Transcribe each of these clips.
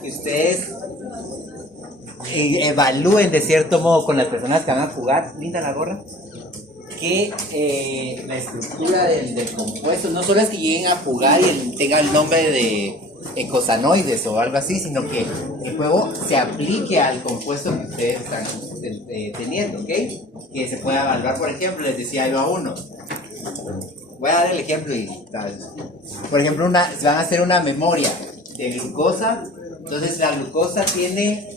Que ustedes evalúen de cierto modo con las personas que van a jugar, linda la gorra, que la estructura del compuesto no solo es que lleguen a jugar y tenga el nombre de ecosanoides o algo así, sino que el juego se aplique al compuesto que ustedes están teniendo, ¿ok? Que se pueda evaluar. Por ejemplo, les decía yo a uno, voy a dar el ejemplo y tal. Por ejemplo, van a hacer una memoria de glucosa. Entonces la glucosa tiene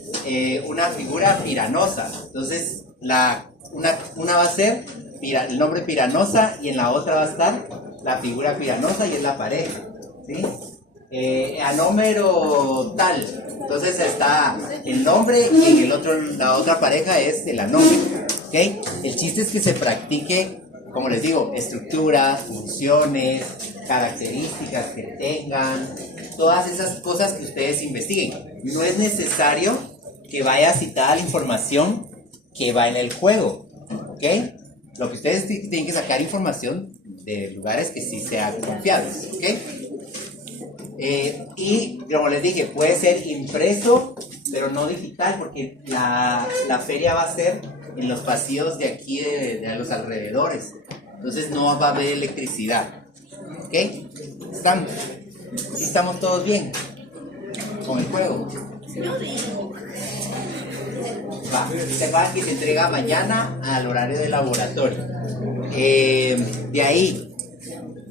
una figura piranosa. Entonces una va a ser el nombre piranosa y en la otra va a estar la figura piranosa y es la pareja, ¿sí? Anómero tal. Entonces está el nombre y en la otra pareja es el anómero, ¿ok? El chiste es que se practique, como les digo, estructuras, funciones, características que tengan, todas esas cosas que ustedes investiguen. No es necesario que vaya citada la información que va en el juego, ¿ok? Lo que ustedes tienen que sacar información de lugares que sí sean confiables, ¿ok? Y como les dije, puede ser impreso, pero no digital, porque la feria va a ser en los pasillos de aquí, de los alrededores. Entonces no va a haber electricidad, ¿ok? ¿Sí estamos todos bien con el juego? Sepan que se entrega mañana al horario de laboratorio. De ahí,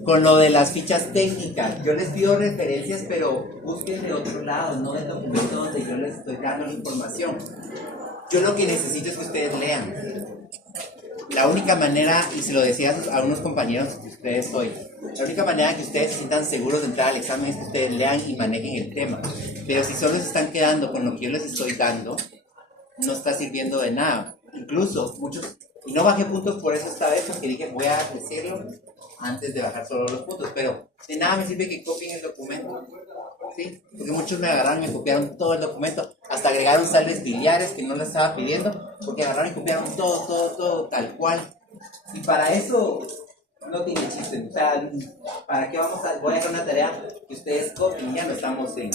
con lo de las fichas técnicas, yo les pido referencias, pero busquen de otro lado, no del documento donde yo les estoy dando la información. Yo lo que necesito es que ustedes lean. La única manera, y se lo decía a unos compañeros que ustedes hoy, la única manera que ustedes se sientan seguros de entrar al examen es que ustedes lean y manejen el tema. Pero si solo se están quedando con lo que yo les estoy dando, no está sirviendo de nada. Incluso muchos, y no bajé puntos por eso esta vez, porque dije voy a decirlo antes de bajar solo los puntos, pero de nada me sirve que copien el documento, ¿sí? Porque muchos me agarraron y me copiaron todo el documento, hasta agregaron sales biliares que no les estaba pidiendo, porque agarraron y copiaron todo tal cual, y para eso no tiene chiste. O sea, ¿para qué voy a hacer una tarea que ustedes copien? Ya no estamos en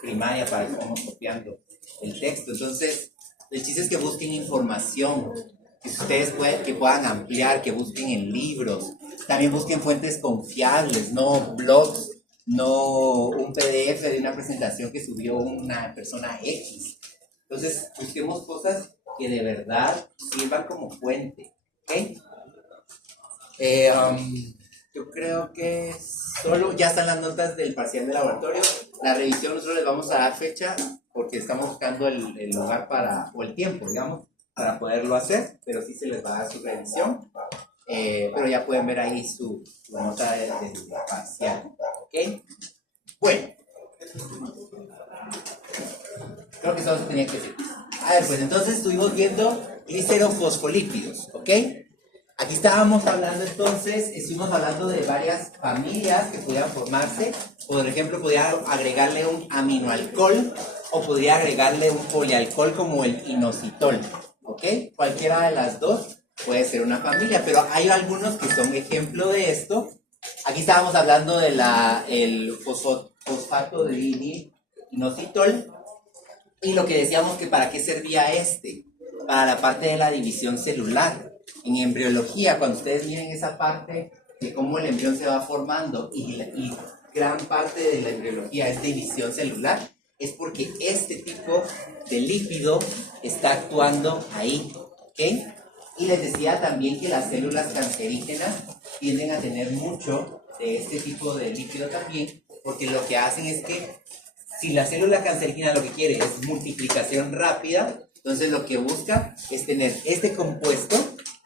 primaria para que estemos copiando el texto. Entonces el chiste es que busquen información que ustedes puedan ampliar, que busquen en libros, también busquen fuentes confiables, no blogs, no un PDF de una presentación que subió una persona X. Entonces busquemos cosas que de verdad sirvan como fuente, ¿ok? Yo creo que solo ya están las notas del parcial de laboratorio. La revisión nosotros les vamos a dar fecha porque estamos buscando el lugar o el tiempo, digamos, para poderlo hacer, pero sí se les va a dar su revisión. Pero ya pueden ver ahí su nota del parcial, ¿ok? Bueno, creo que eso tenía que decir. A ver, pues entonces estuvimos viendo glicerofosfolípidos, ¿ok? Aquí estábamos hablando entonces, estuvimos hablando de varias familias que podían formarse. Por ejemplo, podía agregarle un aminoalcohol o podría agregarle un polialcohol como el inositol, ¿ok? Cualquiera de las dos puede ser una familia, pero hay algunos que son ejemplo de esto. Aquí estábamos hablando de el fosfato de inositol y lo que decíamos que para qué servía para la parte de la división celular. En embriología, cuando ustedes miren esa parte de cómo el embrión se va formando y gran parte de la embriología es división celular, es porque este tipo de lípido está actuando ahí, ¿ok? Y les decía también que las células cancerígenas tienden a tener mucho de este tipo de lípido también, porque lo que hacen es que si la célula cancerígena lo que quiere es multiplicación rápida, entonces lo que busca es tener este compuesto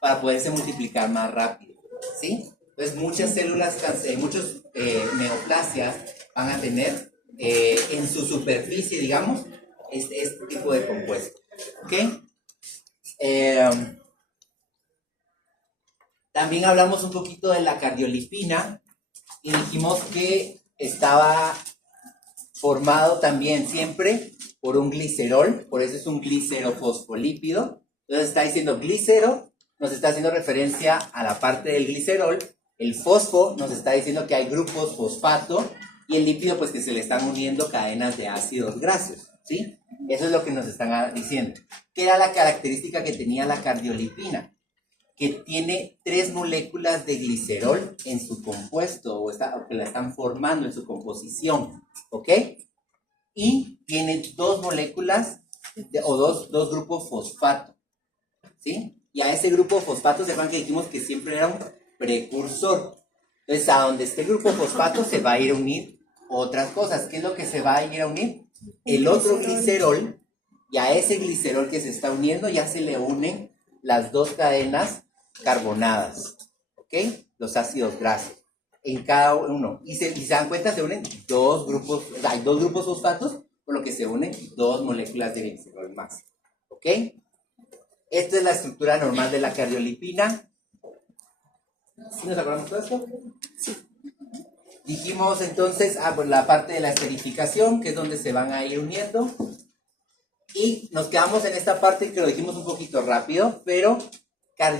para poderse multiplicar más rápido, ¿sí? Entonces muchas células, muchos neoplasias van a tener en su superficie, digamos, este tipo de compuesto, ¿ok? También hablamos un poquito de la cardiolipina y dijimos que estaba formado también siempre por un glicerol, por eso es un glicerofosfolípido. Entonces está diciendo glicero, nos está haciendo referencia a la parte del glicerol. El fosfo nos está diciendo que hay grupos fosfato Y el lípido, pues que se le están uniendo cadenas de ácidos grasos, ¿sí? Eso es lo que nos están diciendo. ¿Qué era la característica que tenía la cardiolipina? Que tiene 3 moléculas de glicerol en su compuesto, o que la están formando en su composición, ¿ok? Y tiene 2 moléculas, o dos grupos fosfato, ¿sí? Y a ese grupo fosfato, ¿se acuerdan que dijimos que siempre era un precursor? Entonces, a donde esté el grupo fosfato se va a ir a unir otras cosas. ¿Qué es lo que se va a ir a unir? El otro glicerol, y a ese glicerol que se está uniendo ya se le unen las 2 cadenas carbonadas, ¿ok? Los ácidos grasos, en cada uno. Y se dan cuenta, se unen 2 grupos, hay 2 grupos fosfatos, por lo que se unen 2 moléculas de glicerol más, ¿ok? Esta es la estructura normal de la cardiolipina. ¿Sí nos acordamos de esto? Sí. Dijimos entonces, pues la parte de la esterificación, que es donde se van a ir uniendo. Y nos quedamos en esta parte que lo dijimos un poquito rápido, pero la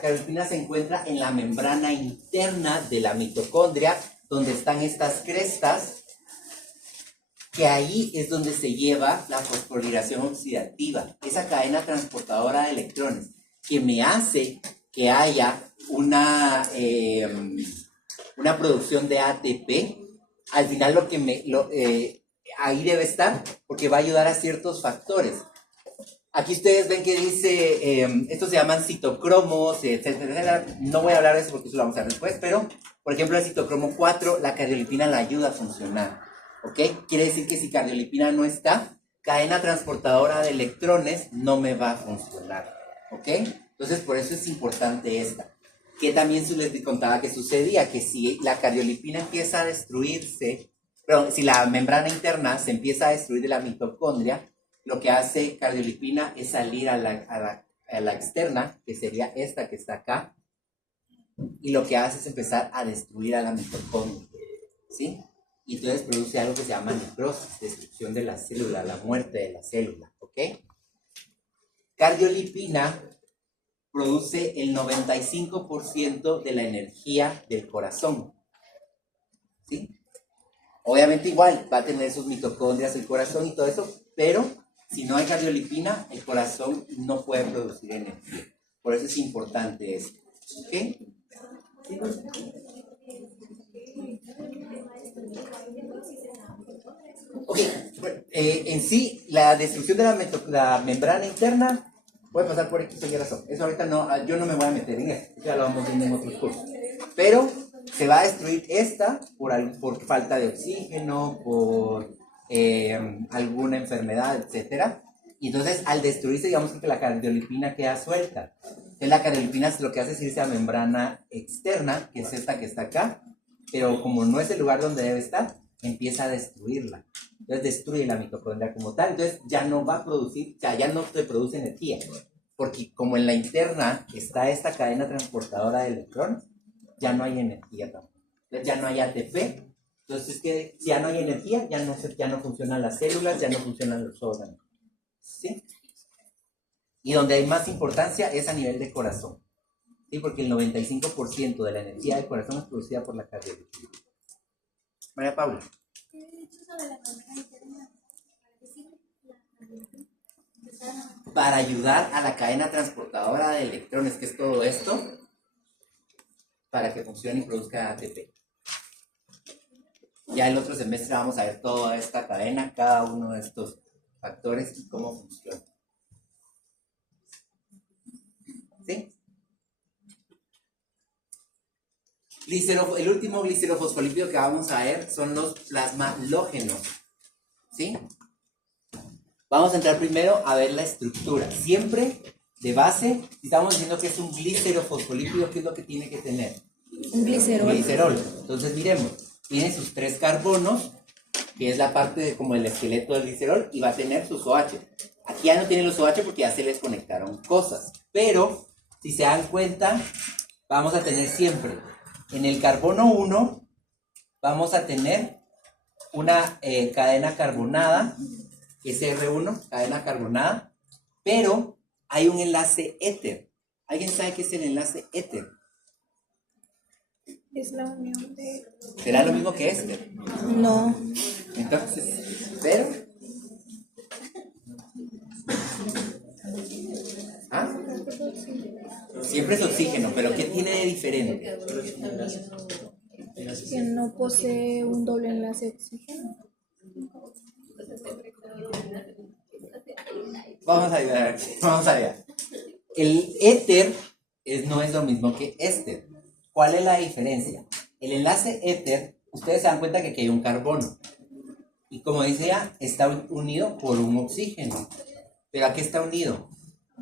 cardiolipina se encuentra en la membrana interna de la mitocondria, donde están estas crestas, que ahí es donde se lleva la fosforilación oxidativa, esa cadena transportadora de electrones, que me hace que haya una producción de ATP. Al final ahí debe estar, porque va a ayudar a ciertos factores. Aquí ustedes ven que dice, estos se llaman citocromos, etcétera, etcétera. No voy a hablar de eso porque eso lo vamos a ver después, pero, por ejemplo, el citocromo 4, la cardiolipina la ayuda a funcionar, ¿ok? Quiere decir que si cardiolipina no está, cadena transportadora de electrones no me va a funcionar, ¿ok? Entonces, por eso es importante esta. Que también les contaba que sucedía, que si la cardiolipina empieza a destruirse, perdón, si la membrana interna se empieza a destruir de la mitocondria, lo que hace cardiolipina es salir a la externa, que sería esta que está acá, y lo que hace es empezar a destruir a la mitocondria, ¿sí? Y entonces produce algo que se llama necrosis, destrucción de la célula, la muerte de la célula, ¿ok? Cardiolipina produce el 95% de la energía del corazón, ¿sí? Obviamente igual va a tener sus mitocondrias, el corazón y todo eso, pero si no hay cardiolipina, el corazón no puede producir energía. Por eso es importante esto, ¿ok? ¿Sí? Ok, bueno, en sí, la destrucción de la membrana interna puede pasar por X o Y razón. Eso ahorita no, yo no me voy a meter en eso, ya lo vamos viendo en otros cursos. Pero se va a destruir esta por falta de oxígeno, por alguna enfermedad, etcétera. Y entonces, al destruirse, digamos que la cardiolipina queda suelta. Entonces, la cardiolipina lo que hace es irse a membrana externa, que es esta que está acá, pero como no es el lugar donde debe estar, empieza a destruirla. Entonces, destruye la mitocondria como tal. Entonces, ya no va a producir, o sea, ya no te produce energía. Porque como en la interna está esta cadena transportadora de electrones, ya no hay energía tampoco. Entonces, ya no hay ATP. Entonces, que si ya no hay energía, ya no funcionan las células, ya no funcionan los órganos. ¿Sí? Y donde hay más importancia es a nivel de corazón. ¿Sí? Porque el 95% de la energía del corazón es producida por la cardiolipina. María Paula. Para ayudar a la cadena transportadora de electrones, que es todo esto, para que funcione y produzca ATP. Ya el otro semestre vamos a ver toda esta cadena, cada uno de estos factores y cómo funciona. ¿Sí? El último glicerofosfolípido que vamos a ver son los plasmalógenos. ¿Sí? Vamos a entrar primero a ver la estructura. Siempre de base, si estamos diciendo que es un glicerofosfolípido, ¿qué es lo que tiene que tener? Un glicerol. Glicerol. Entonces miremos, tiene sus 3 carbonos, que es la parte como el esqueleto del glicerol, y va a tener sus OH. Aquí ya no tiene los OH porque ya se les conectaron cosas. Pero, si se dan cuenta, vamos a tener siempre, en el carbono 1, vamos a tener una cadena carbonada, que es R1, cadena carbonada, pero hay un enlace éter. ¿Alguien sabe qué es el enlace éter? Es la unión de... ¿Será lo mismo que éster? No. Entonces, ¿pero? ¿Ah? Siempre es oxígeno, pero ¿qué tiene de diferente? Que no posee un doble enlace de oxígeno. Vamos a ver, vamos a ver. El éter no es lo mismo que éster. ¿Cuál es la diferencia? El enlace éter, ustedes se dan cuenta que aquí hay un carbono. Y como decía, está unido por un oxígeno. ¿Pero a qué está unido?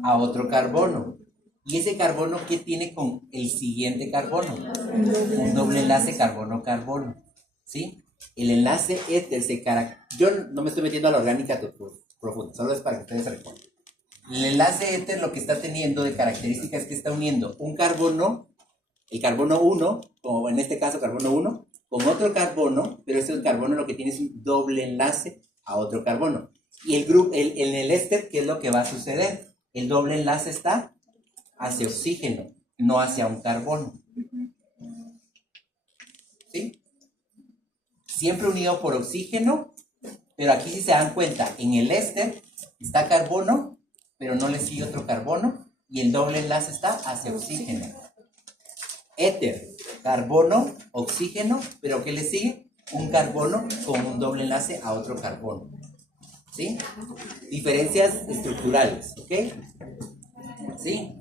A otro carbono. ¿Y ese carbono qué tiene con el siguiente carbono? Un doble enlace carbono-carbono. ¿Sí? El enlace éter se caracteriza. Yo no me estoy metiendo a la orgánica profunda, solo es para que ustedes se recuerden. El enlace éter lo que está teniendo de característica es que está uniendo un carbono, el carbono 1, como en este caso carbono 1, con otro carbono, pero ese carbono lo que tiene es un doble enlace a otro carbono. Y en el éster, ¿qué es lo que va a suceder? El doble enlace está hacia oxígeno, no hacia un carbono. ¿Sí? Siempre unido por oxígeno, pero aquí si se dan cuenta, en el éster está carbono, pero no le sigue otro carbono, y el doble enlace está hacia oxígeno. Éter, carbono, oxígeno, pero ¿qué le sigue? Un carbono con un doble enlace a otro carbono. ¿Sí? Diferencias estructurales, ¿ok? ¿Sí?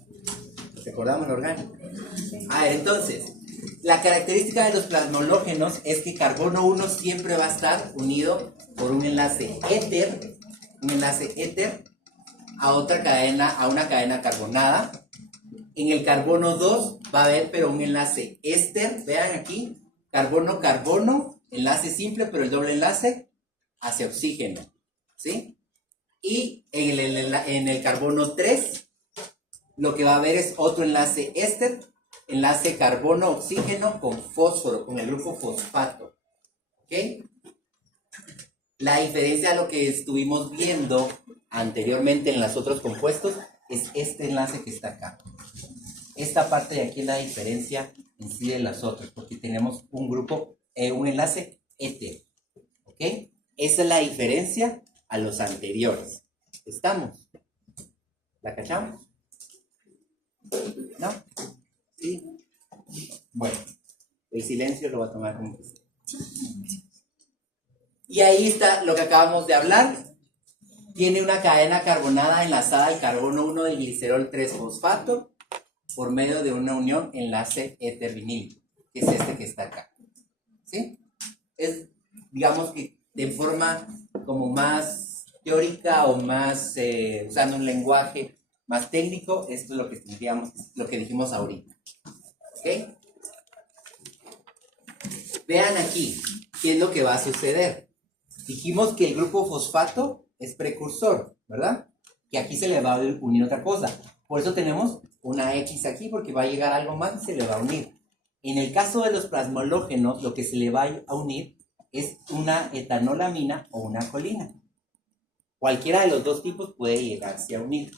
¿Recordamos lo orgánico? Entonces, la característica de los plasmológenos es que carbono 1 siempre va a estar unido por un enlace éter a otra cadena, a una cadena carbonada. En el carbono 2 va a haber pero un enlace éster, vean aquí, carbono-carbono, enlace simple, pero el doble enlace hacia oxígeno, ¿sí? Y en el carbono 3, lo que va a haber es otro enlace éster, enlace carbono-oxígeno con fósforo, con el grupo fosfato, ¿ok? La diferencia a lo que estuvimos viendo anteriormente en los otros compuestos es este enlace que está acá. Esta parte de aquí es la diferencia en sí de las otras, porque tenemos un grupo, un enlace éter, ¿ok? Esa es la diferencia a los anteriores. ¿Estamos? ¿La cachamos? ¿No? ¿Sí? Bueno, el silencio lo va a tomar como que sí. Y ahí está lo que acabamos de hablar. Tiene una cadena carbonada enlazada al carbono 1 del glicerol 3-fosfato por medio de una unión enlace éter-vinílico, que es este que está acá. ¿Sí? Es, digamos que de forma como más teórica o más, usando un lenguaje más técnico, esto es lo que lo que dijimos ahorita. ¿Ok? Vean aquí, ¿qué es lo que va a suceder? Dijimos que el grupo fosfato es precursor, ¿verdad? Que aquí se le va a unir otra cosa. Por eso tenemos una X aquí, porque va a llegar algo más y se le va a unir. En el caso de los plasmológenos, lo que se le va a unir es una etanolamina o una colina. Cualquiera de los dos tipos puede llegarse a unir.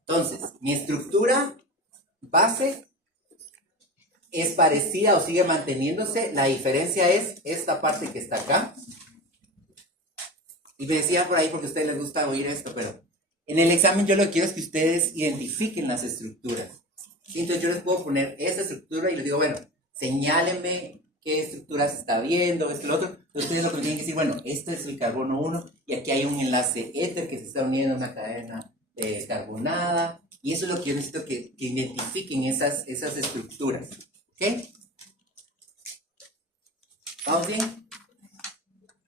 Entonces, mi estructura base es parecida o sigue manteniéndose. La diferencia es esta parte que está acá. Y me decía por ahí, porque a ustedes les gusta oír esto, pero en el examen yo lo que quiero es que ustedes identifiquen las estructuras. ¿Sí? Entonces yo les puedo poner esta estructura y les digo, bueno, señálenme qué estructura se está viendo, esto y lo otro. Entonces ustedes lo que tienen que decir, bueno, este es el carbono 1 y aquí hay un enlace éter que se está uniendo a una cadena carbonada. Y eso es lo que yo necesito que identifiquen esas estructuras. ¿Ok? ¿Vamos bien?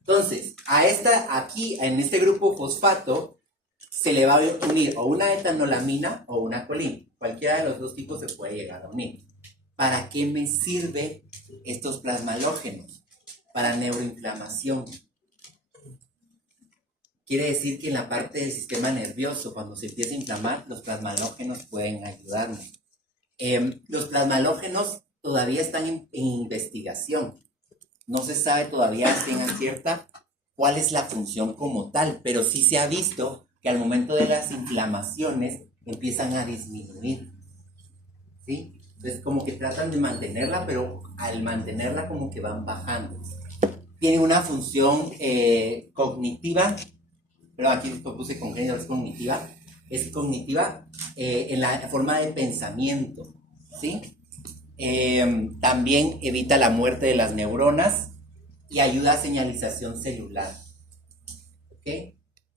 Entonces, aquí, en este grupo fosfato, se le va a unir o una etanolamina o una colina. Cualquiera de los dos tipos se puede llegar a unir. ¿Para qué me sirve estos plasmalógenos? Para neuroinflamación. Quiere decir que en la parte del sistema nervioso, cuando se empieza a inflamar, los plasmalógenos pueden ayudarnos. Los plasmalógenos todavía están en investigación. No se sabe todavía a cierta cuál es la función como tal, pero sí se ha visto que al momento de las inflamaciones empiezan a disminuir. ¿sí? Entonces como que tratan de mantenerla, pero al mantenerla como que van bajando. Tiene una función cognitiva, pero aquí puse congénero, es cognitiva en la forma de pensamiento, ¿sí? También evita la muerte de las neuronas y ayuda a señalización celular, ¿ok?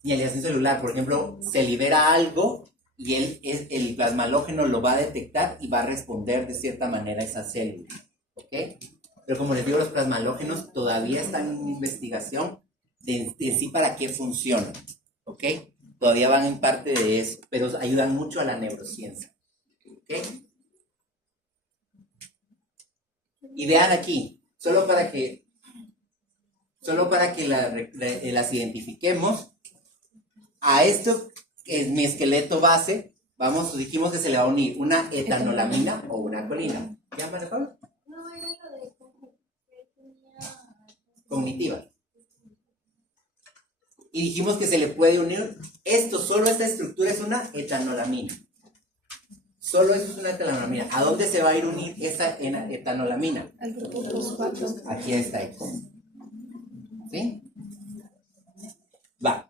Señalización celular, por ejemplo, se libera algo y el plasmalógeno lo va a detectar y va a responder de cierta manera a esa célula, ¿ok? Pero como les digo, los plasmalógenos todavía están en investigación de sí para qué funcionan, ¿ok? Todavía van en parte de eso, pero ayudan mucho a la neurociencia, ¿ok? Y vean aquí, solo para que las identifiquemos, a esto que es mi esqueleto base, dijimos que se le va a unir una etanolamina o una colina. ¿Qué llama Pablo? Cognitiva. Y dijimos que se le puede unir solo esta estructura es una etanolamina. Solo eso es una etanolamina. ¿A dónde se va a ir a unir esa etanolamina? Al grupo fosfato. Aquí está. ¿Sí? Va.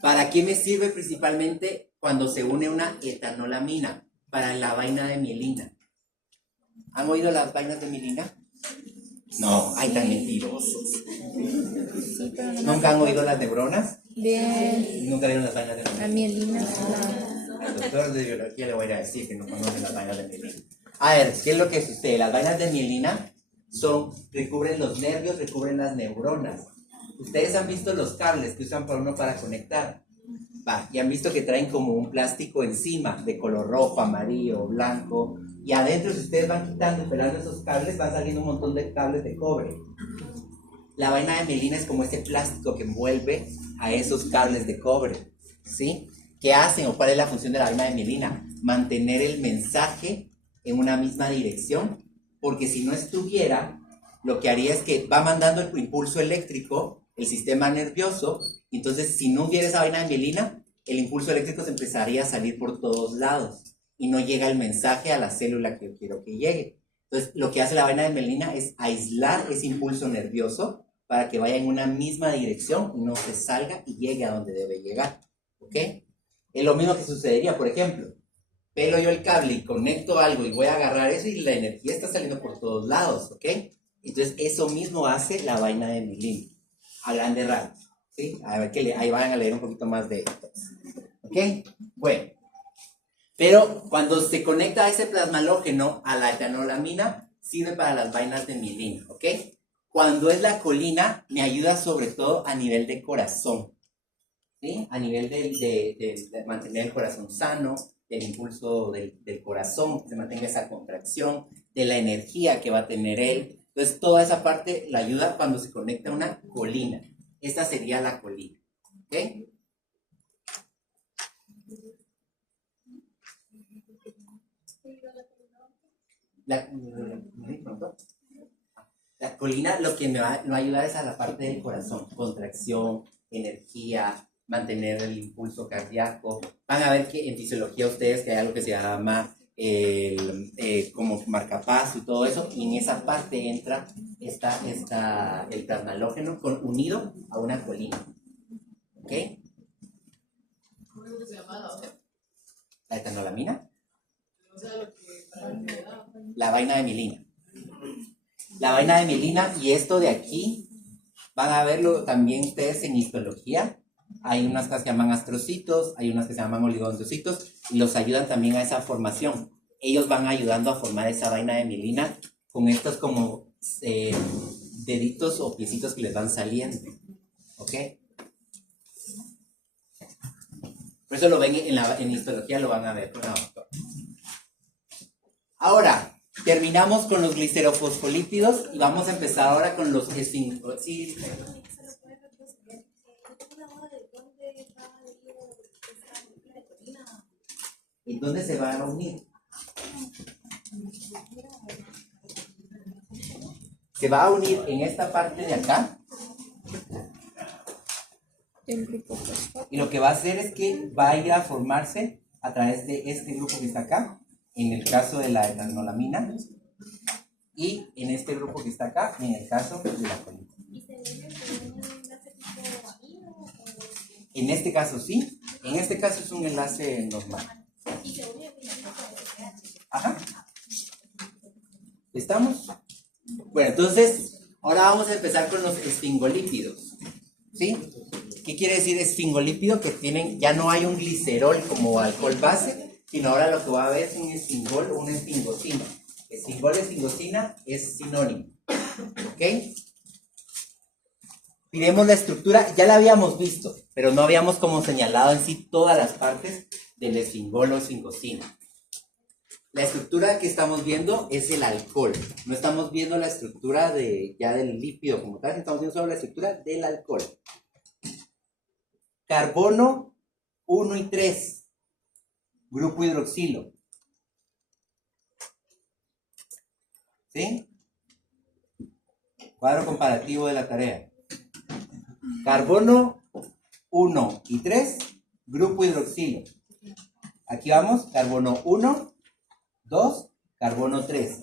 ¿Para qué me sirve principalmente cuando se une una etanolamina? Para la vaina de mielina. ¿Han oído las vainas de mielina? No, ay, tan mentirosos. Sí, pero no. ¿Nunca han oído las neuronas? Bien. ¿Nunca oído las vainas de mielina? La mielina. Al doctor de biología le voy a ir a decir que no conoce las vainas de mielina. A ver, ¿qué es lo que sucede? Las vainas de mielina recubren los nervios, recubren las neuronas. Ustedes han visto los cables que usan para uno para conectar. Va, y han visto que traen como un plástico encima de color rojo, amarillo, blanco. Y adentro, si ustedes van quitando y pelando esos cables, van saliendo un montón de cables de cobre. La vaina de mielina es como ese plástico que envuelve a esos cables de cobre, ¿sí? ¿Qué hacen o cuál es la función de la vaina de mielina? Mantener el mensaje en una misma dirección, porque si no estuviera, lo que haría es que va mandando el impulso eléctrico, el sistema nervioso, y entonces si no hubiera esa vaina de mielina, el impulso eléctrico se empezaría a salir por todos lados y no llega el mensaje a la célula que yo quiero que llegue. Entonces, lo que hace la vaina de mielina es aislar ese impulso nervioso para que vaya en una misma dirección y no se salga y llegue a donde debe llegar, ¿ok? Es lo mismo que sucedería, por ejemplo, pelo yo el cable y conecto algo y voy a agarrar eso y la energía está saliendo por todos lados, ¿ok? Entonces, eso mismo hace la vaina de mielina, a grandes rasgos, ¿sí? A ver que ahí van a leer un poquito más de esto, ¿ok? Bueno. Pero cuando se conecta a ese plasmalógeno a la etanolamina, sirve para las vainas de mielina, ¿ok? Cuando es la colina, me ayuda sobre todo a nivel de corazón, ¿sí? A nivel de mantener el corazón sano, el impulso del corazón, que se mantenga esa contracción, de la energía que va a tener él. Entonces, toda esa parte la ayuda cuando se conecta a una colina. Esta sería la colina, ¿ok? La colina lo que me va a ayudar es a la parte del corazón, contracción, energía, mantener el impulso cardíaco. Van a ver que en fisiología ustedes que hay algo que se llama como marcapaso y todo eso, y en esa parte entra el plasmalógeno unido a una colina. ¿Ok? ¿Cómo es que se llama? ¿La etanolamina? La vaina de mielina. La vaina de mielina y esto de aquí, van a verlo también ustedes en histología. Hay unas que se llaman astrocitos, hay unas que se llaman oligodendrocitos y los ayudan también a esa formación. Ellos van ayudando a formar esa vaina de mielina con estos como deditos o piecitos que les van saliendo. ¿Ok? Por eso lo ven en histología, lo van a ver. Ahora, terminamos con los glicerofosfolípidos y vamos a empezar ahora con los sí. ¿Y dónde se va a unir? Se va a unir en esta parte de acá. Y lo que va a hacer es que va a ir a formarse a través de este grupo que está acá. en el caso de la etanolamina, y en este grupo que está acá, en el caso de la colina. En este caso sí, en este caso es un enlace normal. Ajá. ¿Estamos? Bueno, entonces, ahora vamos a empezar con los esfingolípidos. ¿Sí? ¿Qué quiere decir esfingolípido? Que tienen, ya no hay un glicerol como alcohol base, sino ahora lo que va a haber es un esfingol o una esfingosina. Esfingol y esfingosina es sinónimo. ¿Ok? Miremos la estructura, ya la habíamos visto, pero no habíamos como señalado en sí todas las partes del esfingol o esfingosina. La estructura que estamos viendo es el alcohol. No estamos viendo la estructura ya del lípido como tal, estamos viendo solo la estructura del alcohol. Carbono 1 y 3, grupo hidroxilo. ¿Sí? Cuadro comparativo de la tarea. Carbono 1 y 3, grupo hidroxilo. Aquí vamos, carbono 1, 2, carbono 3,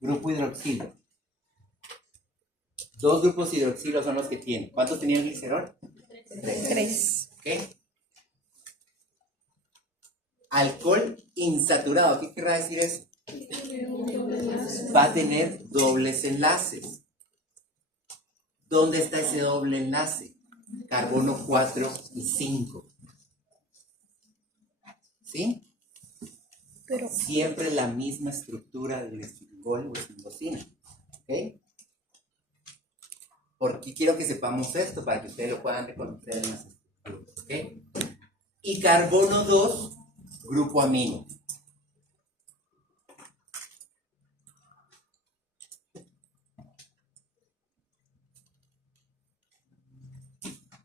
grupo hidroxilo. Dos grupos hidroxilo son los que tienen. ¿Cuántos tenía el glicerol? 3. ¿Ok? Alcohol insaturado, ¿qué querrá decir eso? Va a tener dobles enlaces. ¿Dónde está ese doble enlace? Carbono 4 y 5. ¿Sí? Pero Siempre la misma estructura del esfingol o esfingosina. ¿Ok? Porque quiero que sepamos esto para que ustedes lo puedan reconocer en las estructuras. ¿Ok? Y carbono 2, grupo amino.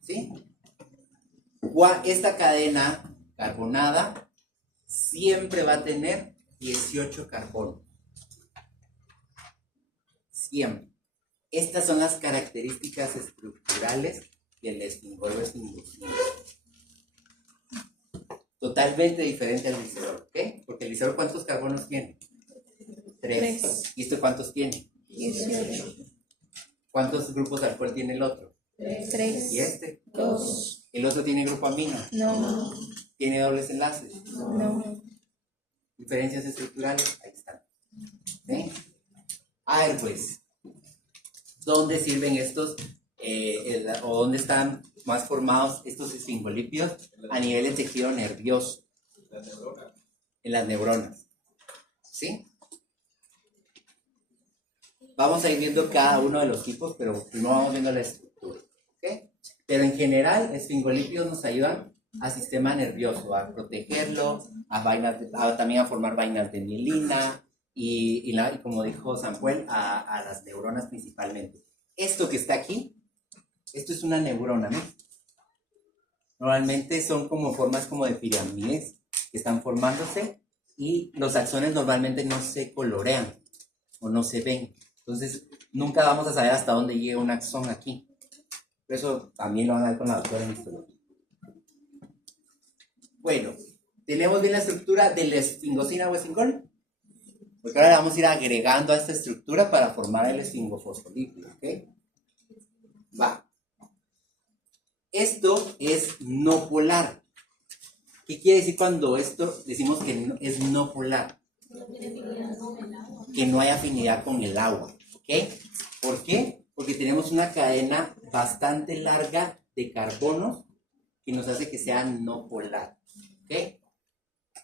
¿Sí? Esta cadena carbonada siempre va a tener 18 carbonos. Siempre. Estas son las características estructurales del esfingol o esfingosina. Totalmente diferente al glicerol, ¿ok? Porque el glicerol, ¿cuántos carbonos tiene? 3. ¿Y esto cuántos tiene? 18. ¿Cuántos grupos de alcohol tiene el otro? 3. ¿Y este? 2. ¿El otro tiene grupo amino? No. ¿Tiene dobles enlaces? No. Diferencias estructurales, ahí están. ¿Sí? A ver, pues, ¿dónde sirven estos o dónde están más formados estos esfingolípidos? A nivel de tejido nervioso. En las neuronas. ¿Sí? Vamos a ir viendo cada uno de los tipos, pero primero vamos viendo la estructura. ¿Ok? Pero en general, esfingolípidos nos ayudan al sistema nervioso, a protegerlo, también a formar vainas de mielina y como dijo Samuel, a las neuronas principalmente. Esto que está aquí, esto es una neurona, ¿no? Normalmente son como formas como de pirámides que están formándose y los axones normalmente no se colorean o no se ven. Entonces, nunca vamos a saber hasta dónde llega un axón aquí. Por eso también lo van a ver con la doctora en histología. Bueno, tenemos bien la estructura de la esfingosina o esfingol. Porque ahora le vamos a ir agregando a esta estructura para formar el esfingofosfolípido, ¿ok? Va. Esto es no polar. ¿Qué quiere decir cuando esto decimos que es no polar? Que no hay afinidad con el agua, ¿ok? ¿Por qué? Porque tenemos una cadena bastante larga de carbonos que nos hace que sea no polar, ¿ok?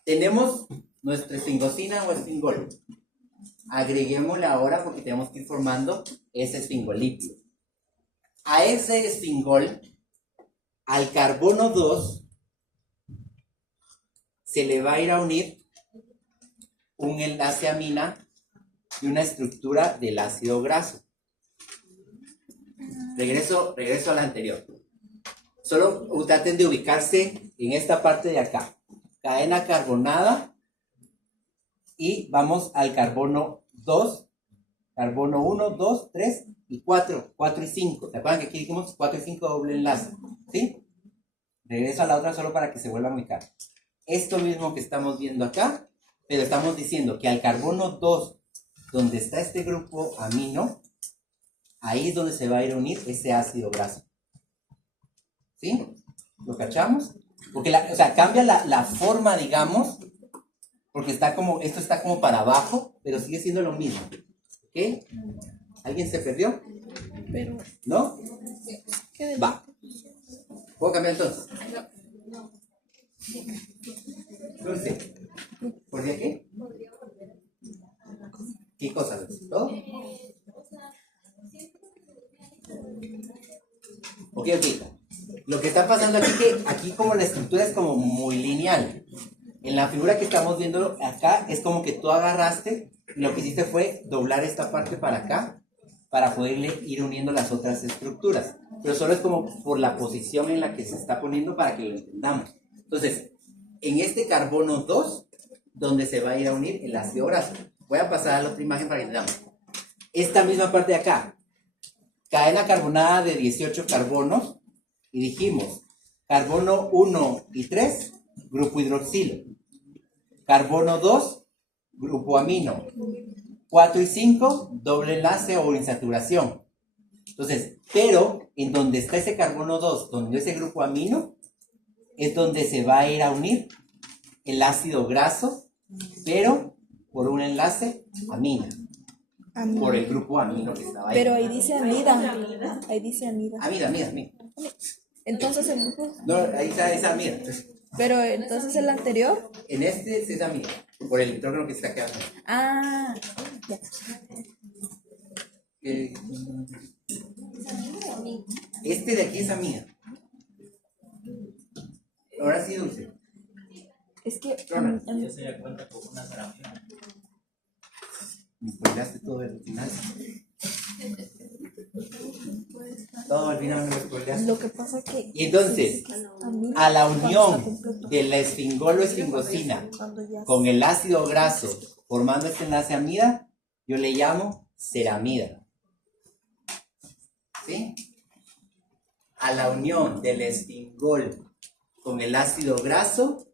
Tenemos nuestra esfingosina o esfingol. Agreguémosle ahora porque tenemos que ir formando ese esfingolípido. A ese esfingol, al carbono 2, se le va a ir a unir un enlace amina y una estructura del ácido graso. Regreso a la anterior. Solo traten de ubicarse en esta parte de acá. Cadena carbonada y vamos al carbono 2, carbono 1, 2, 3 y 4, 4 y 5. ¿Se acuerdan que aquí dijimos 4 y 5 doble enlace? ¿Sí? Regreso a la otra solo para que se vuelva a ubicar. Esto mismo que estamos viendo acá pero estamos diciendo que al carbono 2, donde está este grupo amino, ahí es donde se va a ir a unir ese ácido graso. ¿Sí? ¿Lo cachamos? Porque o sea, cambia la forma, digamos, porque está como, esto está como para abajo, pero sigue siendo lo mismo. ¿Ok? ¿Alguien se perdió? Pero, ¿No? ¿qué de Va. ¿Puedo cambiar entonces? Dulce. ¿Por qué? ¿Qué cosa? ¿Todo? Ok. Lo que está pasando aquí es que aquí como la estructura es como muy lineal. En la figura que estamos viendo acá es como que tú agarraste y lo que hiciste fue doblar esta parte para acá para poderle ir uniendo las otras estructuras. Pero solo es como por la posición en la que se está poniendo para que lo entendamos. Entonces, en este carbono 2, donde se va a ir a unir el ácido graso. Voy a pasar a la otra imagen para que entendamos. Esta misma parte de acá, cadena carbonada de 18 carbonos, y dijimos, carbono 1 y 3, grupo hidroxilo. Carbono 2, grupo amino. 4 y 5, doble enlace o insaturación. Entonces, pero en donde está ese carbono 2, donde ese grupo amino, es donde se va a ir a unir el ácido graso, pero por un enlace amina. Por el grupo amino que estaba ahí. Pero ahí dice amida. Ahí dice amida. Amida. Entonces el grupo. No, ahí está esa amida. Pero entonces el anterior. En este es esa amida, por el electrono que está quedando. Ah, ya. Este de aquí es amida. Ahora sí, Dulce. Es que. Ya se da cuenta con una ceramida. Me spoilaste todo el final. Todo al final me lo spoilaste. Lo que pasa que. Y entonces, a la unión de la esfingol o esfingosina con el ácido graso formando este enlace amida, yo le llamo ceramida. ¿Sí? A la unión del esfingol con el ácido graso,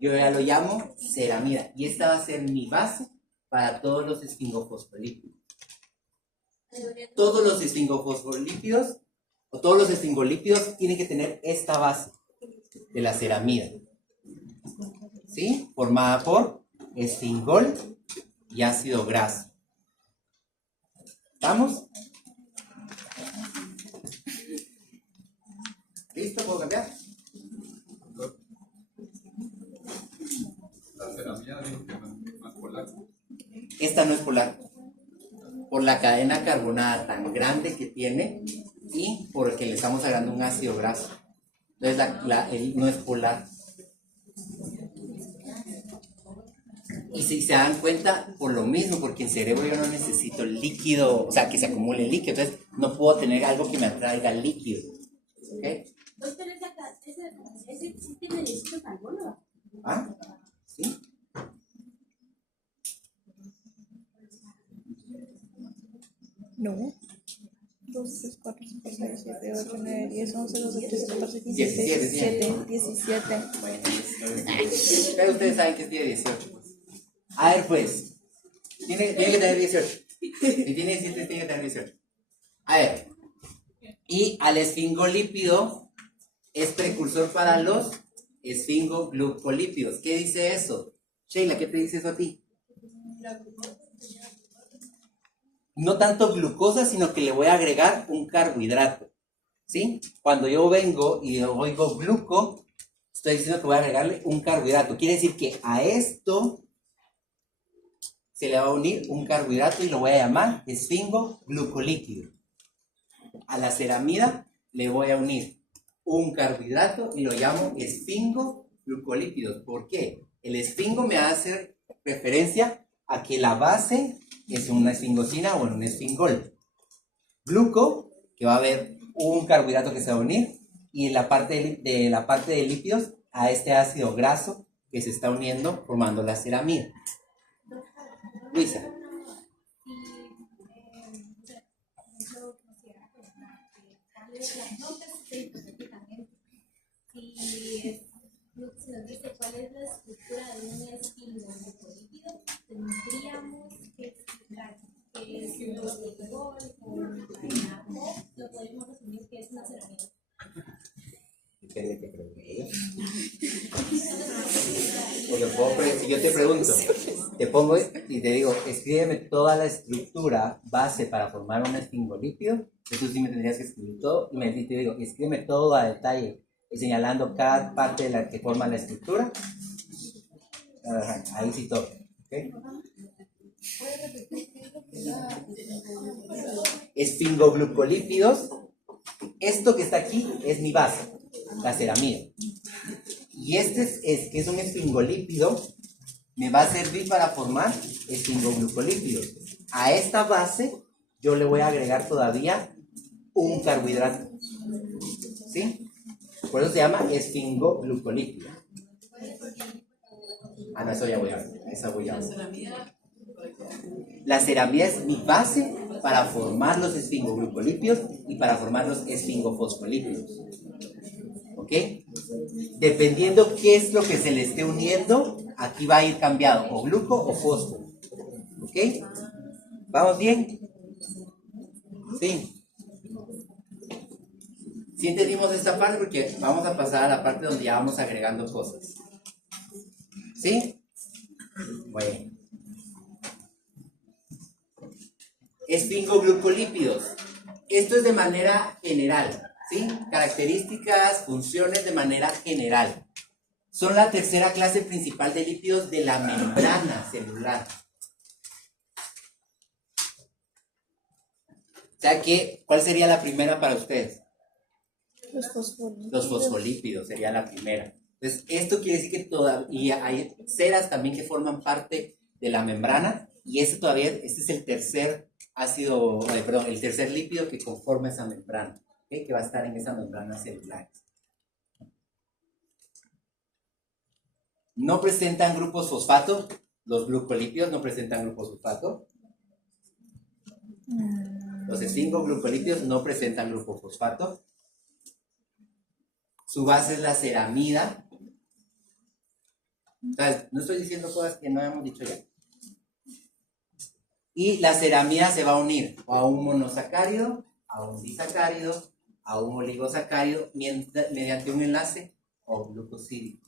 yo ya lo llamo ceramida. Y esta va a ser mi base para todos los esfingofosfolípidos. Todos los esfingofosfolípidos o todos los esfingolípidos tienen que tener esta base de la ceramida. ¿Sí? Formada por esfingol y ácido graso. ¿Estamos? ¿Listo? ¿Puedo cambiar? La ceramida dijo que no es polar. Esta no es polar. Por la cadena carbonada tan grande que tiene y porque le estamos agregando un ácido graso. Entonces no es polar. Y si se dan cuenta, por lo mismo, porque en cerebro yo no necesito líquido, o sea, que se acumule líquido. Entonces no puedo tener algo que me atraiga líquido. ¿Ok? ¿Ese tiene 18 carbono? ¿Ah? ¿Sí? No. 2, 3, 4, 5, 6, 7, 8, 9, 10, 11, 12, 13, 14, 15, 17. 17. Bueno, pero ustedes saben que tiene 18. Pues. A ver, pues. Tiene que tener 18. Si tiene 17, tiene que tener 18. A ver. Y al esfingolípido es precursor para los esfingoglucolípidos. ¿Qué dice eso? Sheila, ¿qué te dice eso a ti? No tanto glucosa, sino que le voy a agregar un carbohidrato. ¿Sí? Cuando yo vengo y oigo gluco, estoy diciendo que voy a agregarle un carbohidrato. Quiere decir que a esto se le va a unir un carbohidrato y lo voy a llamar esfingoglucolípido. A la ceramida le voy a unir un carbohidrato y lo llamo esfingoglucolípidos. ¿Por qué? El esfingo me hace referencia a que la base es una esfingosina o un esfingol. Gluco, que va a haber un carbohidrato que se va a unir, y en la parte de lípidos a este ácido graso que se está uniendo formando la ceramida. Luisa. Las notas específicamente, si es si nos dice cuál es la estructura de un esfingolipído, tendríamos que explicar qué es un esfingol, lo podemos resumir que es una cerámica. Si yo te pregunto, te pongo y te digo, escríbeme toda la estructura base para formar un esfingolípido, entonces tú sí me tendrías que escribir todo, y te digo, escríbeme todo a detalle, señalando cada parte de la que forma la estructura. Ahí sí todo. ¿Okay? Esfingoglucolípidos, esto que está aquí es mi base, la ceramida. Y este que es un esfingolípido, me va a servir para formar esfingoglucolípidos. A esta base yo le voy a agregar todavía un carbohidrato. ¿Sí? Por eso se llama esfingoglucolípido. No, eso ya voy a ver. Esa voy a ver. La ceramida es mi base para formar los esfingoglucolípidos y para formar los esfingofosfolípidos. ¿Ok? Dependiendo qué es lo que se le esté uniendo, aquí va a ir cambiado, o gluco o fosfo. ¿Ok? ¿Vamos bien? Sí. Sí entendimos esta parte porque vamos a pasar a la parte donde ya vamos agregando cosas. ¿Sí? Bueno. Esfingoglucolípidos. Esto es de manera general. ¿Sí? Características, funciones de manera general. Son la tercera clase principal de lípidos de la membrana celular. O sea que, ¿cuál sería la primera para ustedes? Los fosfolípidos. Los fosfolípidos sería la primera. Entonces, esto quiere decir que todavía hay ceras también que forman parte de la membrana y este es el tercer el tercer lípido que conforma esa membrana. ¿Okay? Que va a estar en esa membrana celular. No presentan grupos fosfato, los glucolípidos no presentan grupos fosfato. Los esfingoglucolípidos no presentan grupo fosfato. Su base es la ceramida. Entonces, no estoy diciendo cosas que no hemos dicho ya. Y la ceramida se va a unir a un monosacárido, a un disacárido, a un oligosacárido mediante un enlace o glucosídico.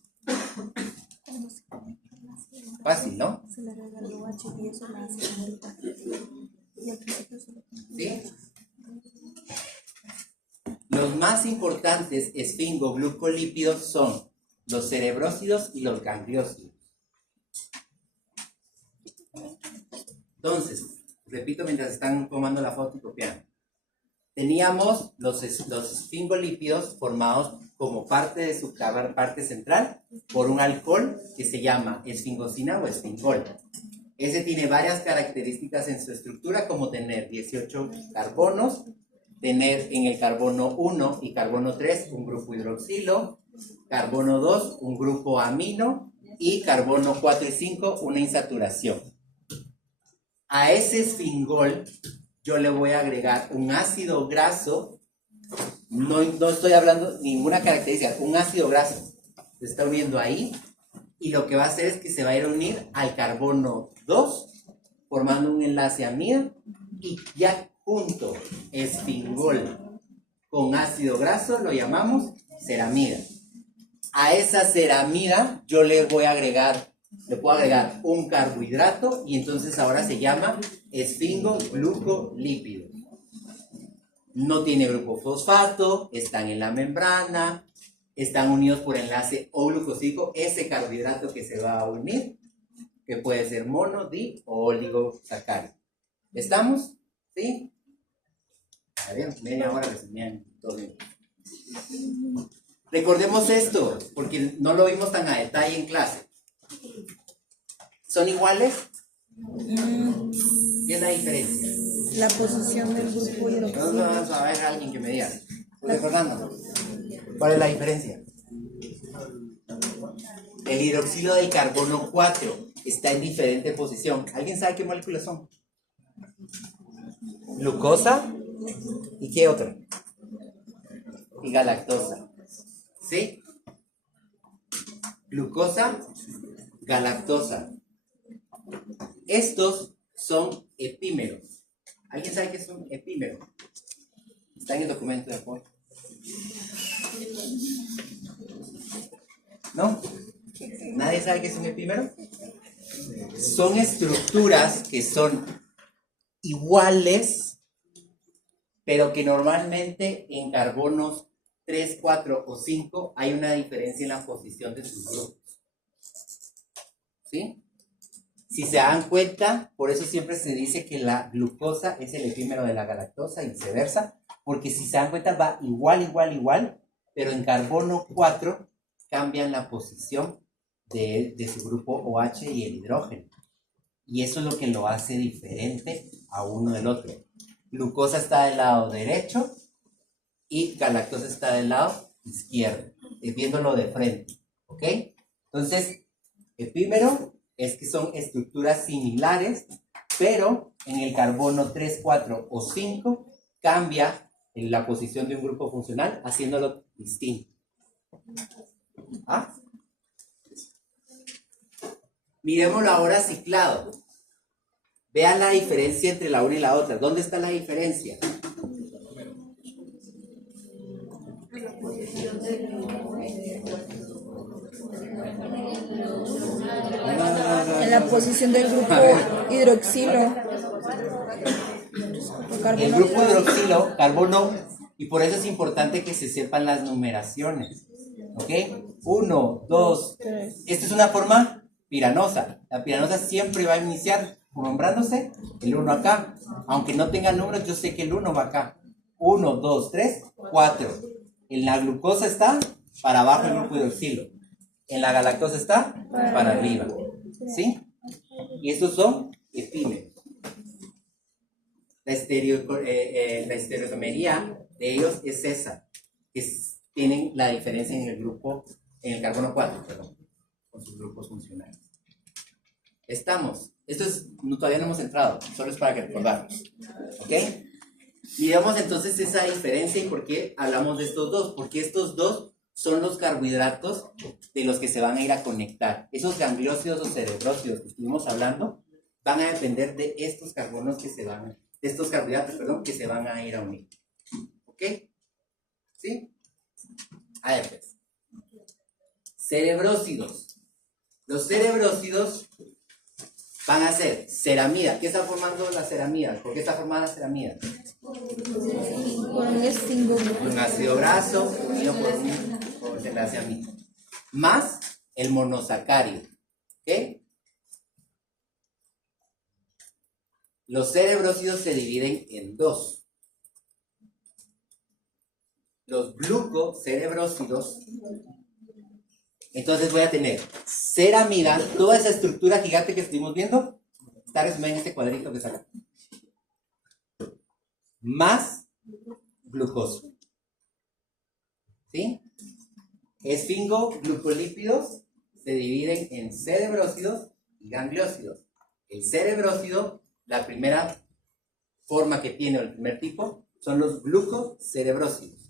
Fácil, ¿no? Se le regaló a Chiqui eso la cerámica. Y al principio se lo ¿Sí? Los más importantes esfingoglucolípidos son los cerebrósidos y los gangliósidos. Entonces, repito mientras están tomando la foto y copiando. Teníamos los esfingolípidos formados como parte de su parte central por un alcohol que se llama esfingosina o esfingol. Ese tiene varias características en su estructura, como tener 18 carbonos, tener en el carbono 1 y carbono 3 un grupo hidroxilo, carbono 2 un grupo amino y carbono 4 y 5 una insaturación. A ese esfingol yo le voy a agregar un ácido graso, no estoy hablando ninguna característica, un ácido graso se está uniendo ahí y lo que va a hacer es que se va a ir a unir al carbono 2 formando un enlace amida y ya junto esfingol con ácido graso lo llamamos ceramida. A esa ceramida yo le puedo agregar un carbohidrato y entonces ahora se llama esfingoglucolípido. No tiene grupo fosfato, están en la membrana, están unidos por enlace O-glucosídico, ese carbohidrato que se va a unir, que puede ser mono, di o oligosacárido. ¿Estamos? ¿Sí? A ver, media hora resumiendo todo bien. Recordemos esto, porque no lo vimos tan a detalle en clase. ¿Son iguales? ¿Qué es la diferencia? La posición del grupo hidroxilo. Vamos a ver a alguien que me diga. Fernando, ¿cuál es la diferencia? El hidroxilo del carbono 4 está en diferente posición. ¿Alguien sabe qué moléculas son? Glucosa y qué otra? Y galactosa. ¿Sí? glucosa, galactosa. Estos son epímeros. ¿Alguien sabe qué es un epímero? Está en el documento de apoyo. ¿No? ¿Nadie sabe qué es un epímero? Son estructuras que son iguales, pero que normalmente en carbonos 3, 4 o 5 hay una diferencia en la posición de sus grupos. ¿Sí? Si se dan cuenta, por eso siempre se dice que la glucosa es el epímero de la galactosa y viceversa, porque si se dan cuenta va igual, pero en carbono 4 cambian la posición de su grupo OH y el hidrógeno. Y eso es lo que lo hace diferente a uno del otro. Glucosa está del lado derecho y galactosa está del lado izquierdo, viéndolo de frente. ¿Ok? Entonces, epímero es que son estructuras similares, pero en el carbono 3, 4 o 5 cambia la posición de un grupo funcional haciéndolo distinto. ¿Ah? Miremoslo ahora ciclado. Vean la diferencia entre la una y la otra. ¿Dónde está la diferencia? En la posición del grupo hidroxilo. El grupo hidroxilo, carbono, y por eso es importante que se sepan las numeraciones. ¿Ok? 1, 2. Esta es una forma piranosa. La piranosa siempre va a iniciar nombrándose el 1 acá. Aunque no tenga números, yo sé que el 1 va acá. 1, 2, 3, 4. En la glucosa está para abajo el grupo hidroxilo. En la galactosa está para arriba. ¿Sí? Y estos son epímeros. La estereotomería de ellos es esa. Tienen la diferencia en el grupo, en el carbono 4, perdón, con sus grupos funcionales. Estamos. Esto es, todavía no hemos entrado, solo es para que recordamos. ¿Ok? Miramos entonces esa diferencia y por qué hablamos de estos dos. Porque estos dos son los carbohidratos de los que se van a ir a conectar. Esos gangliósidos o cerebrósidos que estuvimos hablando van a depender de estos carbonos que se van, de estos carbohidratos, perdón, que se van a ir a unir. ¿Ok? ¿Sí? A ver, pues. Cerebrósidos. Los cerebrósidos van a ser ceramida. ¿Qué está formando la ceramida? ¿Por qué está formada la ceramida? Por un estingo. Un ácido graso unido por enlace amino. Más el monosacárido. ¿Ok? Los cerebrósidos se dividen en dos. Los glucocerebrósidos. Entonces voy a tener ceramida, toda esa estructura gigante que estuvimos viendo, está resumida en este cuadrito que está acá. Más glucosa. ¿Sí? Esfingoglucolípidos se dividen en cerebrósidos y gangliósidos. El cerebrósido, la primera forma que tiene, o el primer tipo, son los glucocerebrósidos,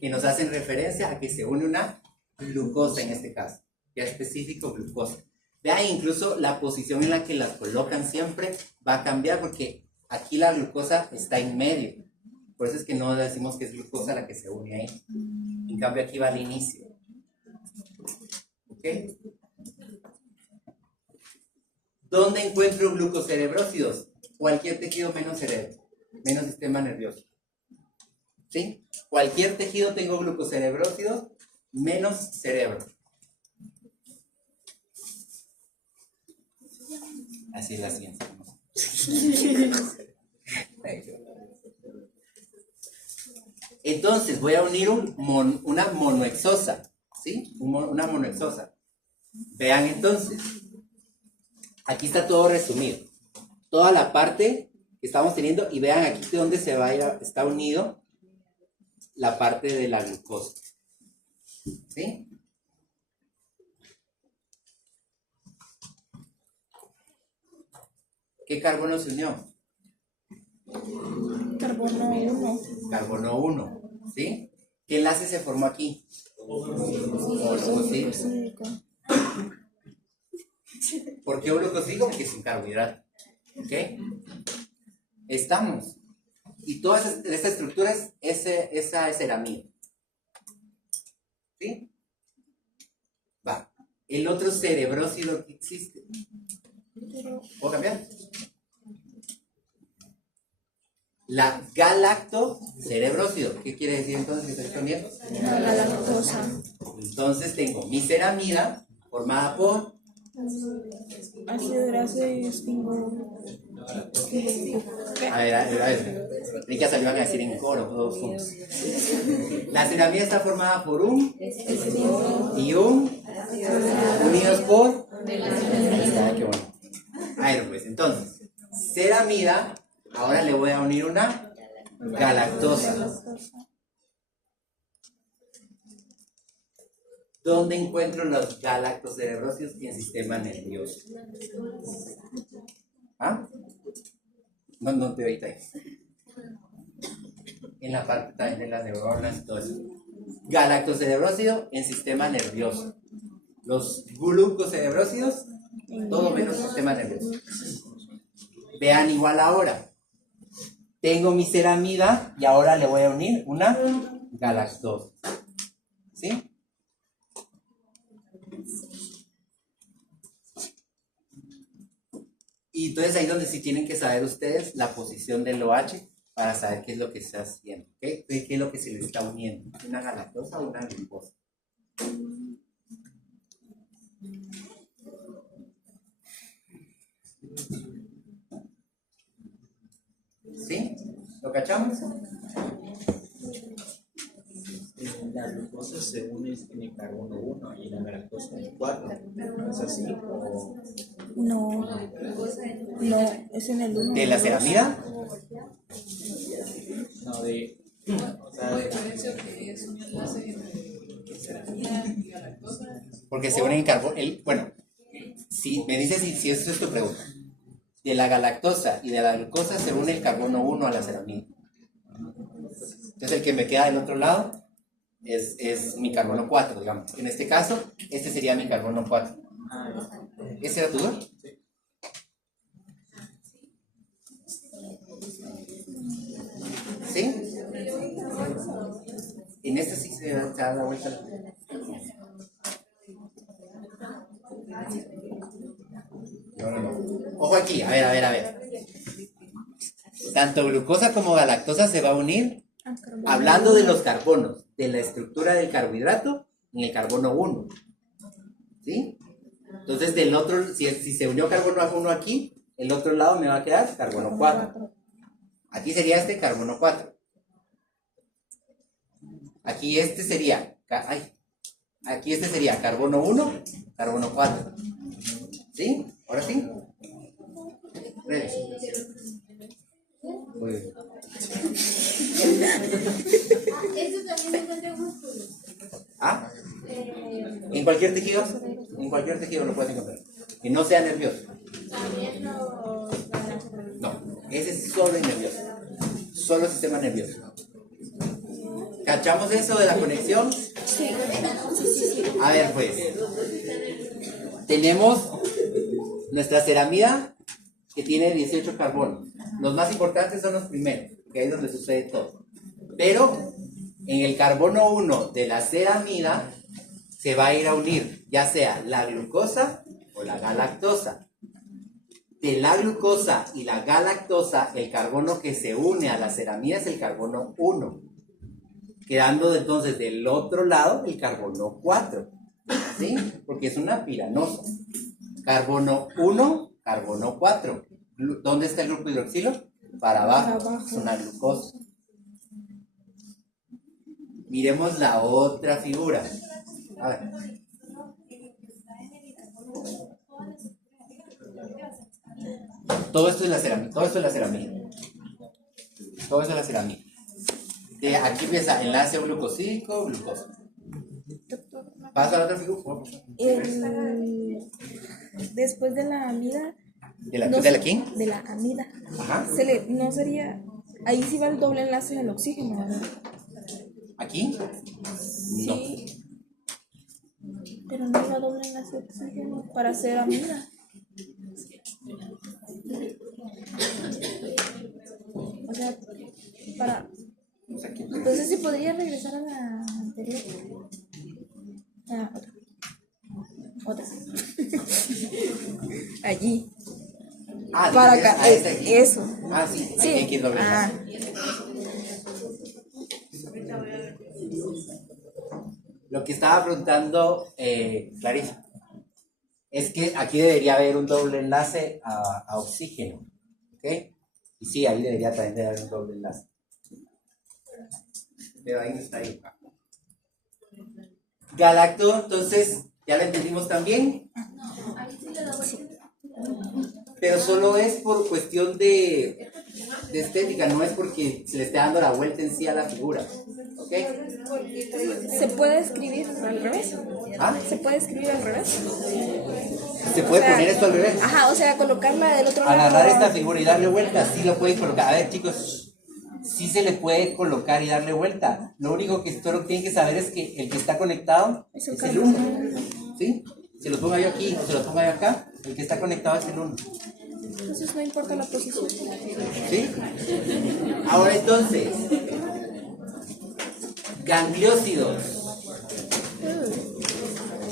que nos hacen referencia a que se une una glucosa en este caso, ya específico glucosa. Vean, incluso la posición en la que las colocan siempre va a cambiar porque aquí la glucosa está en medio. Por eso es que no decimos que es glucosa la que se une ahí. En cambio aquí va al inicio. ¿Ok? ¿Dónde encuentro glucocerebrósidos? Cualquier tejido menos cerebro, menos sistema nervioso. ¿Sí? Cualquier tejido tengo glucocerebrósidos menos cerebro. Así es la ciencia. Entonces voy a unir una monoexosa. ¿Sí? Una monoexosa. Vean entonces. Aquí está todo resumido. Toda la parte que estamos teniendo. Y vean aquí de dónde se va a ir, está unido la parte de la glucosa. ¿Sí? ¿Qué carbono se unió? Carbono 1. Carbono 1. ¿Sí? ¿Qué enlace se formó aquí? Glucosídico. ¿Por qué glucosídico? Porque es un carbohidrato. ¿Ok? Estamos. Y toda esta estructura esa es ceramida. ¿Sí? Va. El otro cerebrócido que existe. ¿Puedo cambiar? La galactocerebrócido. ¿Qué quiere decir entonces que estoy escondiendo? La galactosa. Entonces tengo mi ceramida formada por Ácido graso y espingo. a ver. Creí que hasta lo iban a decir en coro, todos juntos. La ceramida está formada por un y un unidos por. Ah, qué bueno. A ver, pues entonces, ceramida, ahora le voy a unir una galactosa. ¿Dónde encuentro los galactocerebrócidos en el sistema nervioso? ¿Ah? No te oí ahí. En la parte también de las neuronas y todo eso. Galactocerebrócido en sistema nervioso. Los glucocerebrócidos, todo menos sistema nervioso. Vean igual ahora. Tengo mi ceramida y ahora le voy a unir una galactosa. ¿Sí? Y entonces ahí es donde sí tienen que saber ustedes la posición del OH para saber qué es lo que se está haciendo, ¿ok? ¿Qué es lo que se le está uniendo? ¿Una galactosa o una glucosa? ¿Sí? ¿Lo cachamos? La glucosa se une en el carbono 1 y la galactosa en el 4. ¿No es así? ¿O No, es en el 1. ¿De la ceramida? no de... O sea, Porque se unen en carbono. Bueno, si me dices si eso es tu pregunta. De la galactosa y de la glucosa se une el carbono 1 a la ceramida. Entonces el que me queda del otro lado es mi carbono 4, digamos. En este caso, este sería mi carbono 4. ¿Ese era tu duda? ¿Sí? En este sí se da la vuelta. No. Ojo aquí, a ver. Tanto glucosa como galactosa se va a unir hablando de los carbonos, de la estructura del carbohidrato en el carbono 1. ¿Sí? Entonces del otro, si se unió carbono 1 aquí, el otro lado me va a quedar carbono 4. Aquí sería este carbono 4. Aquí este sería, aquí este sería carbono 1, carbono 4. ¿Sí? ¿Ahora sí? Redes. Muy bien. Eso también se encuentra en músculos. ¿Ah? En cualquier tejido lo puedes encontrar. Que no sea nervioso. También los... No, ese es solo el nervioso. Solo el sistema nervioso. ¿Cachamos eso de la conexión? Sí. A ver, pues. Tenemos nuestra ceramida que tiene 18 carbonos. Los más importantes son los primeros, que ahí es donde sucede todo. Pero en el carbono 1 de la ceramida se va a ir a unir ya sea la glucosa o la galactosa. De la glucosa y la galactosa, el carbono que se une a la ceramida es el carbono 1. Quedando entonces del otro lado el carbono 4. ¿Sí? Porque es una piranosa. Carbono 1, carbono 4. ¿Dónde está el grupo hidroxilo? Para abajo. Es una glucosa. Miremos la otra figura. A ver. Todo esto es la ceramida. Todo esto es la ceramida. Aquí empieza enlace glucosídico, glucosa. Pasa a la otra figura. Después de la amida. ¿De la quién? De la amida. Ajá. No sería. Ahí sí va el doble enlace del oxígeno, ¿verdad? ¿Aquí? No. Sí. lleva doble enlace de oxígeno para hacer amina. O sea, para... Entonces sí podría regresar a la anterior. Ah, otra. Allí. Ah, Para dices, acá. a esta aquí. Eso. Ah, sí, Sí. hay que ir doble Ah. enlace. Lo que estaba preguntando Clarisa es que aquí debería haber un doble enlace a oxígeno, ¿ok? Y sí, ahí debería también de haber un doble enlace. Pero ahí no está ahí. Galacto, entonces, ya lo entendimos también. Pero solo es por cuestión de estética, no es porque se le esté dando la vuelta en sí a la figura, ¿ok? ¿Se puede escribir al revés? ¿Ah? ¿Se puede escribir al revés? ¿Se puede O sea, poner esto al revés? Ajá, o sea, colocarla del otro lado. Agarrar esta figura y darle vuelta, sí lo puedes colocar. A ver, chicos, sí se le puede colocar y darle vuelta. Lo único que solo tienen que saber es que el que está conectado es el 1. ¿Sí? Se lo ponga yo aquí o se lo ponga yo acá, el que está conectado es el 1. Entonces no importa la posición. ¿Sí? Ahora entonces, gangliósidos.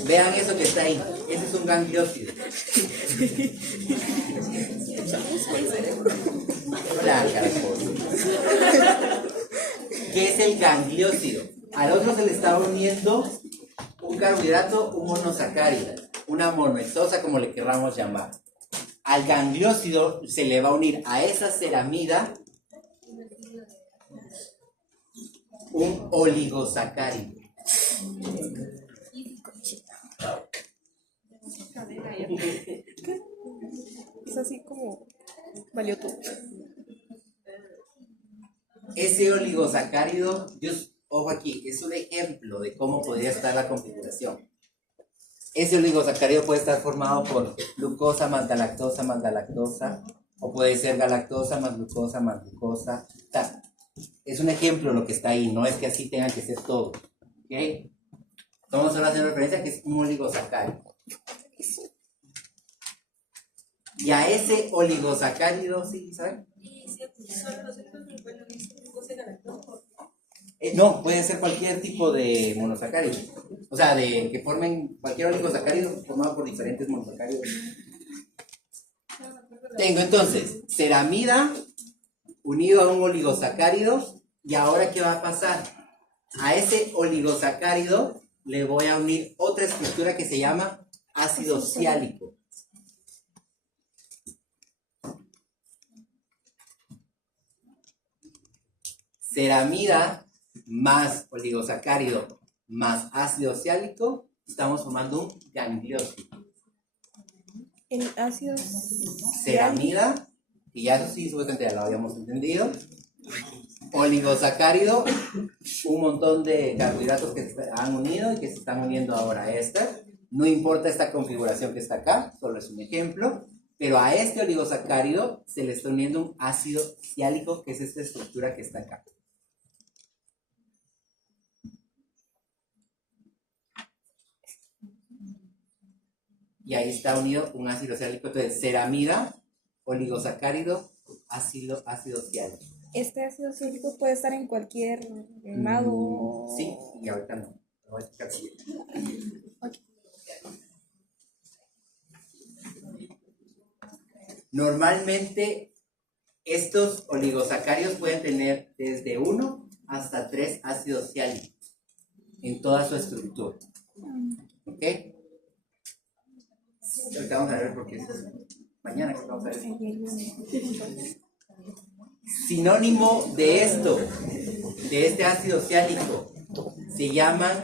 Vean eso que está ahí. Ese es un gangliósido. Hola, carajos. ¿Qué es el gangliósido? Al otro se le está uniendo un carbohidrato, un monosacárido, una monoexosa, como le querramos llamar. Al gangliósido se le va a unir a esa ceramida un oligosacárido. Es así como valió todo. Ese oligosacárido, ojo aquí, es un ejemplo de cómo podría estar la configuración. Ese oligosacárido puede estar formado por glucosa más galactosa, o puede ser galactosa más glucosa más glucosa. O sea, es un ejemplo lo que está ahí, no es que así tenga que ser todo. ¿Ok? Vamos solo a hacer referencia a que es un oligosacárido. Y a ese oligosacárido, ¿sí saben? No, puede ser cualquier tipo de monosacárido. O sea, de que formen cualquier oligosacárido formado por diferentes monosacáridos. Tengo entonces ceramida unido a un oligosacárido. Y ahora, ¿qué va a pasar? A ese oligosacárido le voy a unir otra estructura que se llama ácido ciálico. Ceramida más oligosacárido más ácido ciálico, estamos formando un gangliósido. El ácido Ceramida, y ya eso sí, supuestamente ya lo habíamos entendido. Oligosacárido, un montón de carbohidratos que se han unido y que se están uniendo ahora a esta. No importa esta configuración que está acá, solo es un ejemplo. Pero a este oligosacárido se le está uniendo un ácido ciálico, que es esta estructura que está acá. Y ahí está unido un ácido ciálico. Entonces, ceramida, oligosacárido, ácido ciálico. Este ácido ciálico puede estar en cualquier lado. Sí, y ahorita no. Lo voy a explicar siguiente. Normalmente, estos oligosacáridos pueden tener desde 1 hasta 3 ácidos ciálicos en toda su estructura. ¿Ok? Ahorita vamos a ver por qué es eso. Mañana que vamos a ver. Sinónimo de esto, de este ácido ciálico, se llaman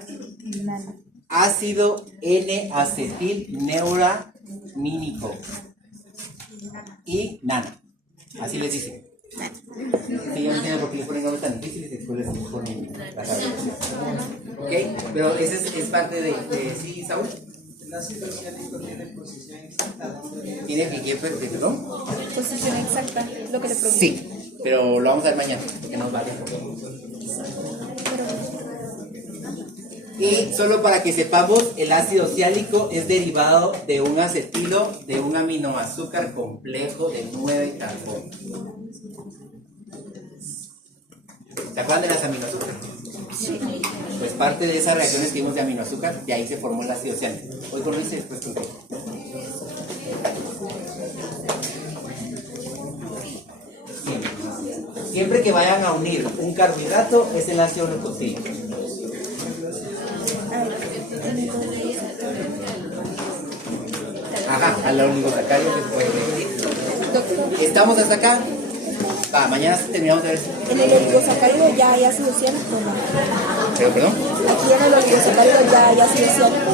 ácido N-acetilneuramínico y nano. Así les dicen. Sí, yo no entiendo por qué les ponen nombres tan difíciles y después les ponen la abreviación. ¿Ok? Pero ese es parte de sí, Saúl. El ácido ciálico tiene posición exacta. ¿Tiene que perdón? Posición exacta, lo que le pregunto. Sí, pero lo vamos a ver mañana, porque nos vale. Y solo para que sepamos, el ácido ciálico es derivado de un acetilo de un aminoazúcar complejo de 9 carbonos. ¿Se acuerdan de las aminoazúcares? Sí. Pues parte de esas reacciones que vimos de aminoazúcar, de ahí se formó el ácido ciálico. Hoy con ese después con qué. Siempre que vayan a unir un carbohidrato es el ácido nucleótico. Ajá, al oligosacario que se puede ver. ¿Estamos hasta acá? Va, mañana terminamos de ver. En el oligosacario ya hay ácido ciálico, ¿no? ¿Pero perdón? Aquí en el oligosacario ya hay ácido ciálico.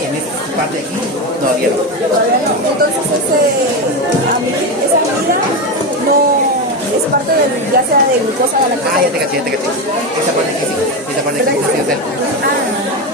En esta parte de aquí, todavía no. Todavía no. Entonces esa amida no es parte del, ya sea de glucosa o de la Ah, ya te caché. Esa parte de aquí sí. Esa parte de aquí sí, sí, Ah,